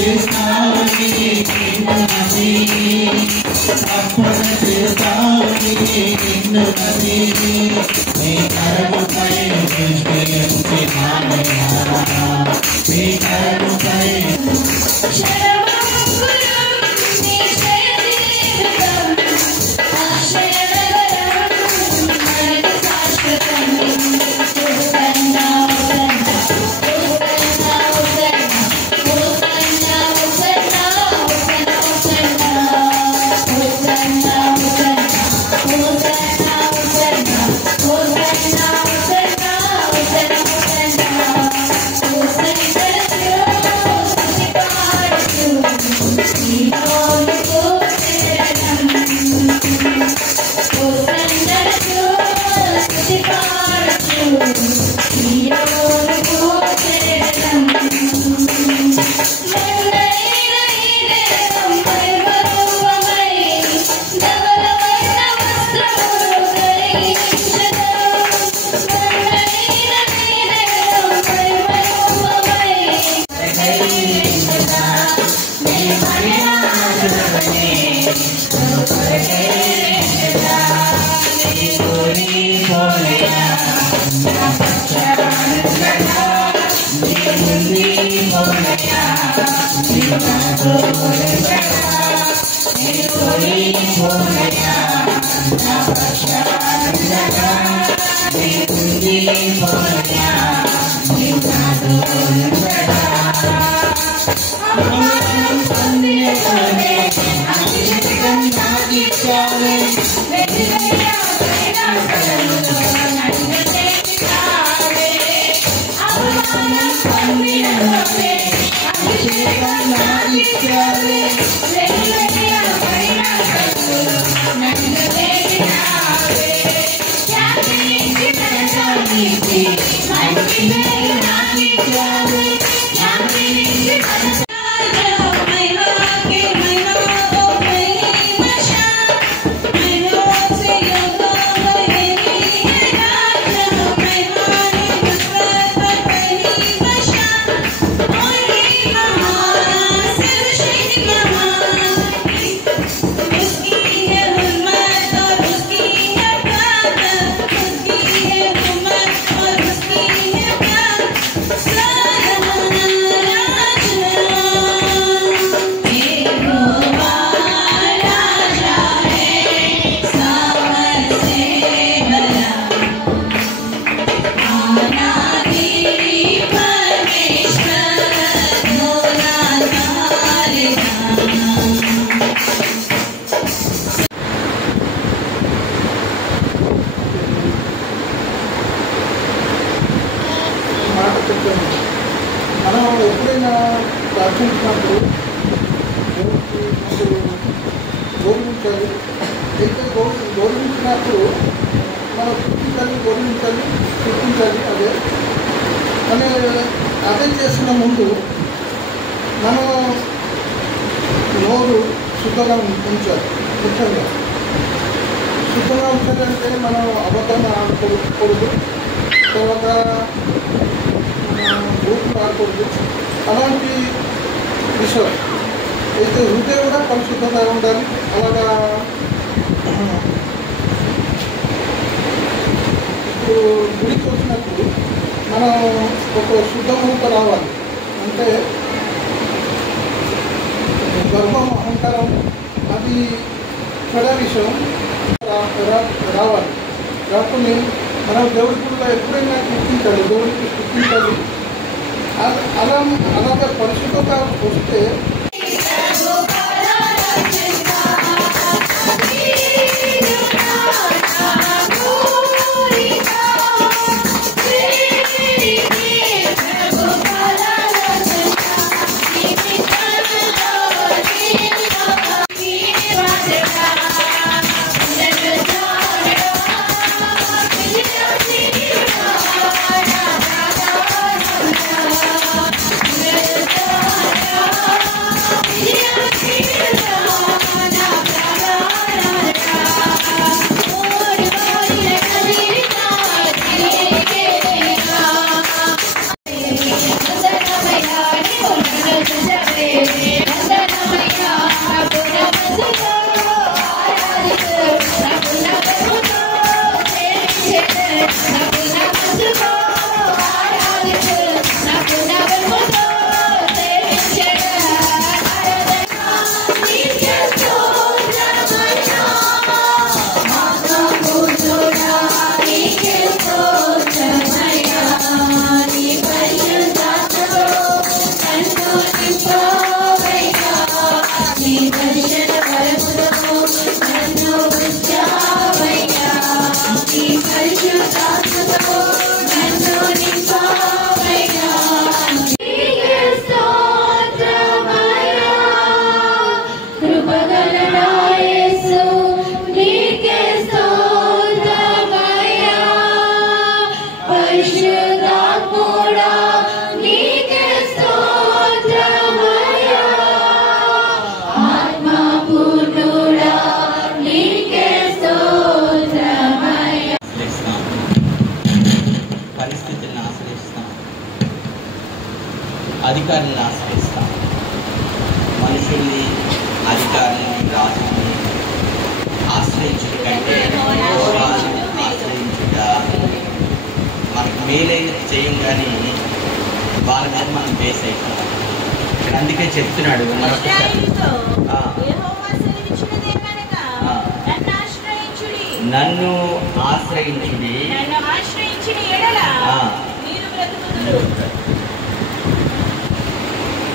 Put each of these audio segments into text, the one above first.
చేస్తావని నిన్ను నమ్మి అర్పణ చేస్తావని నిన్ను నమ్మి నీ కరుణపై దృష్టి ఉంచినానయ్యా నీ కరుణపై మనం ఎప్పుడైనా ప్రార్థించినప్పుడు గౌరవించాలి. అయితే గౌరవించినప్పుడు మనం గుర్తించాలి అదే చేసిన ముందు మనం నోరు శుద్ధంగా ఉంచాలి. ముఖ్యంగా శుద్ధంగా ఉంచాలంటే మనం అబద్ధం ఆడకూడదు, తర్వాత బూతులు ఆడకూడదు. అలాంటి విషయం అయితే హృదయం కూడా పరిశుద్ధంగా ఉండాలి. అలాగా ఇప్పుడు గుడికి వచ్చినప్పుడు మనం ఒక శుద్ధముతో రావాలి. అంటే గర్వం, అహంకారం అది చెడ విషయం రావాలి. రాకుండా మనం దేవుడి కూడా ఎప్పుడైనా గుర్తించాలి, దేవుడికి గుర్తించాలి. అలాగే పరిశుద్ధత వస్తే అధికారులను ఆశ్రయిస్తాం. మనుషుల్ని, అధికారులని, రాజుని ఆశ్రయించుట కంటే పూర్వాన్ని ఆశ్రయించుట మనకు మేలైనది చేయం, కానీ వాళ్ళ మీద మనం బేస్ అయిపోతాం. ఇక్కడ అందుకే చెప్తున్నాడు, నన్ను ఆశ్రయించుడి.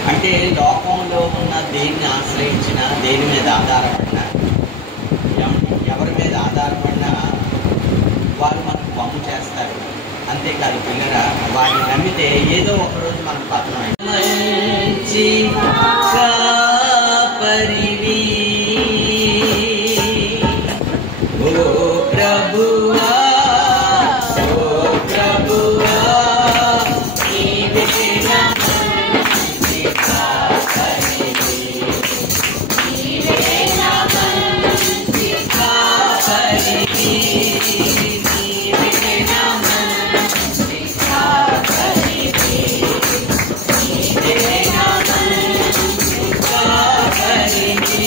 అంటే లోకంలో ఉన్న దేన్ని ఆశ్రయించినా, దేని మీద ఆధారపడినా, ఎవరి మీద ఆధారపడినా వాళ్ళు మనకు బొమ్మ చేస్తారు. అంతేకాదు పిల్లరా, వాడిని నమ్మితే ఏదో ఒకరోజు మనకు పతనం మంచి కాపరివి ఓ ప్రభువా, ఓ ప్రభువా, నీవే నా మంచి కాపరివి, నీవే నా మంచి కాపరివి, నీవే నా మంచి కాపరివి, నీవే నా మంచి కాపరివి.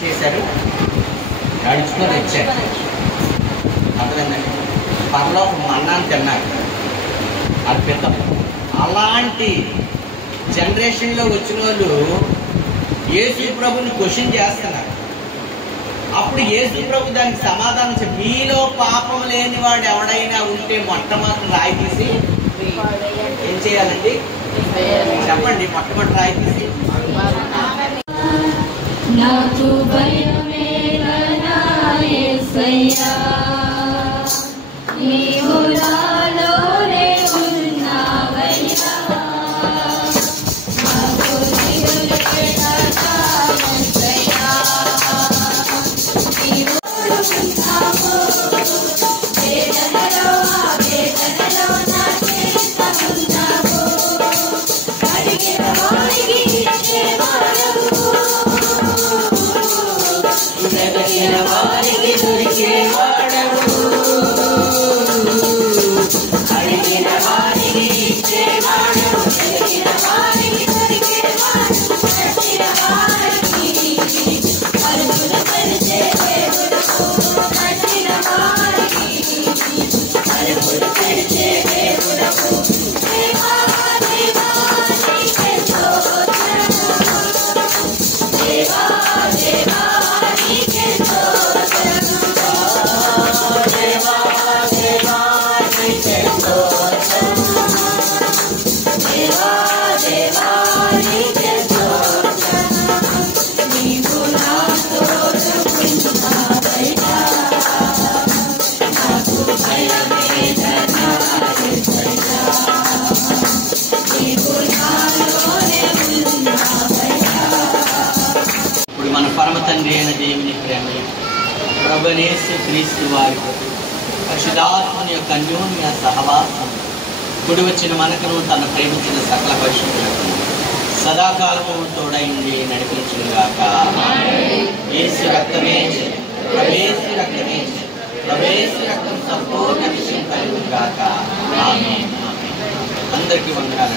చేశారు, నడుచుకొని వచ్చారు. అర్థమైందండి, పరలోకం అన్నాన్ని తిన్నారు, అద్భుతం. అలాంటి జనరేషన్లో వచ్చిన వాళ్ళు యేసు ప్రభుని క్వశ్చన్ చేస్తున్నారు. అప్పుడు యేసు ప్రభు దానికి సమాధానం చెప్పి, మీలో పాపం లేని వాడు ఎవడైనా ఉంటే మొట్టమొదటి రాయి తీసి ఏం చేయాలండి చెప్పండి. మొట్టమొదటి రాయి తీసి నాకు భయమేలనా యేసయ్యా, నీవు నాలోనే ఉన్నావయ్యా, నాకు దిగులేలనా యేసయ్యా, నీవు ఉన్నావు, వేదనలో నా చేత ఉన్నావు, అడిగిన వారికి ఇచ్చేవాడవు, వెతికిన వారికి దొరికేవాడవు, అడిగిన వారికి ఇచ్చేవాడవు, వెతికిన వారికి దొరికేవాడవు, పట్టిన వారికి అరుపులు పరిచే దేవుడవు, పట్టిన వారికి అరుపులు పరిచే దేవుడవు. దేవా దేవా నీకే స్తోత్రం, దేవా దేవా నీకే స్తోత్రం, దేవా దేవా నీకే స్తోత్రం, దేవా దేవా నీకే స్తోత్రం, నీవు నాతో చూపించున్నావయ్యా, నాకు భయమేదనా యేసయ్యా, నీవు నాలోనే ఉన్నావయ్యా. ఇప్పుడు మన పరమ తండ్రి అయిన దేవుని ప్రేమ, ప్రభువైన యేసు క్రీస్తు వారి పరిశుద్ధాత్మని యొక్క అన్యోన్య సహవాసం కుడి వచ్చిన మనకును తన ప్రేమించిన సకల పరిశుద్ధులకు సదాకాలము తోడైంది నడిపించుగాక. యేసు రక్తమే, ప్రవేశ రక్తమే, ప్రవేశ రక్తం సంపూర్ణ విషయం కలుగుగాక. ఆమేన్. అందరికీ వందనాలు.